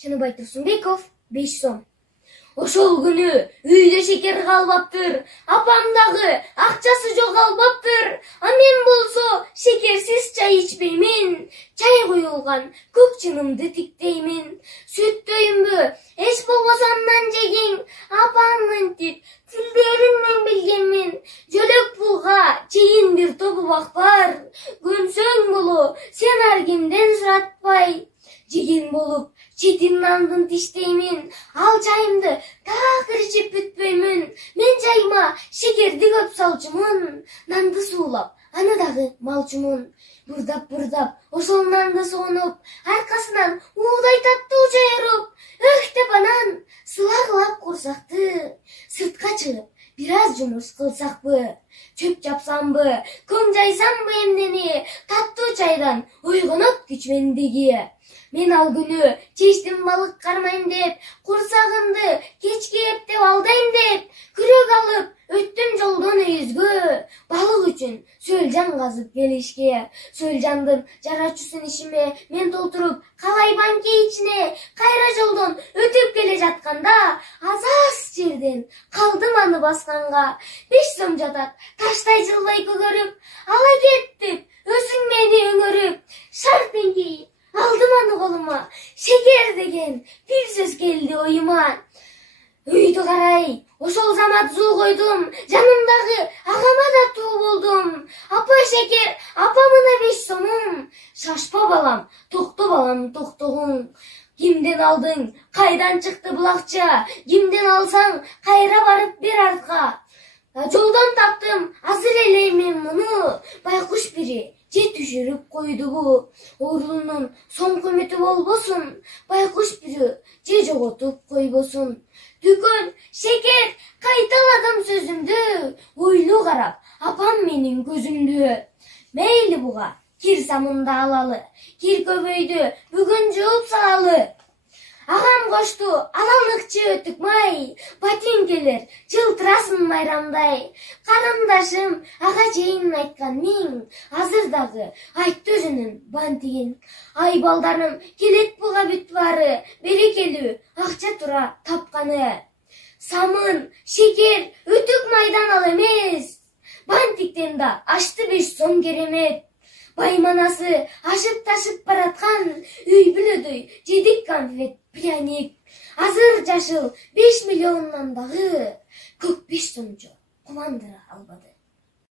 Чыныбай Турсунбеков 5 сом. Ошол күнү үйдө шекер калбаптыр. Апам дагы акчасы жок албаптыр. А мен болсо шекерсиз чай ичпеймин. Чай куюлган көк чынымды тиктеймин. Сүттөйүнбү? Эч болбосо андан жегиң. Апам мынтип тилдеринен билгенмин. Жөлөк пулга чейин бир топ убак бар. Көнсөң боло сен ар кимден суратпай. Жеген болуп четин нандын тиштеймин. Ал чайымды так ичип бүтпөймүн. Мен чайыма шекерди көп салчумун. Нанды суулап, аны дагы малчумун. Бурдап ошол нанды сонуп, аркасынан уудай таттуу чайырып, өх деп анан сылагылап курсакты. Сыртка чыгып, бир аз жумуш кылсакпы? Чөп чапсамбы, көң жайсамбы эмнени? Таттуу чайдан ойгонот күч мендеги. Мен ал күнү чечтим балык кармайм деп, курсагымды кечке эптеп алдайм деп, күрөк алып өттүм жолдон үйүзгө. Балык үчүн сөлжан казып келишке. Сөлжандын жарачусын ишиме мен толтуруп, калай банке ичине кайра жолдон өтүп келе жатканда, аз жерден калдым аны басканга. 5 сом жатат, таштай жылбай көгөрүп, ала кет деп өзүң мени өңөрүп, шарп эңкейип алдым аны колума. Шекер деген бир сөз келди оюма. Үйдү карай, ошол замат зуу койдум. Жанымдагы агама да туу болдум. Апа шекер, апа мына 5 сомум. Шашпа балам, токто балам, токтогуң. Кимден алдың, кайдан чыкты бул акча? Кимден алсаң, кайра барып бер артка. Жолдон таптым, азыр эле мен муну. Байкуш бири же түшүрүп койду бу. Оорунун сом кыйммати болбосун. Байкуш бири же жоготуп койбосун. Дүкөн, шекер, кайталадым сөзүмдү. Ойлуу карап, апам менин көзүмдү. Мейли буга, кир самымды алалы. Кир көбөйдү, бүгүн жууп салалы. Агам кошту, алалыкчы өтүк май. Ботинкелер жылтырасын майрамдай. Карындашым ага чейин айткан миң. Азыр дагы айтты өзүнүн бантигин. Ай балдарым келет буга бүт баары. Берекелүү акча тура тапканы. Самын, шекер, өтүк майдан ал эмес. Бантиктен да ашты 5 сом керемет. Байманасы ашып ташып бараткан үй бүлөдөй жедик конфет пряник. Азыр жашыл 5 миллионнан дагы көк 5 сомчо кумандыра албады.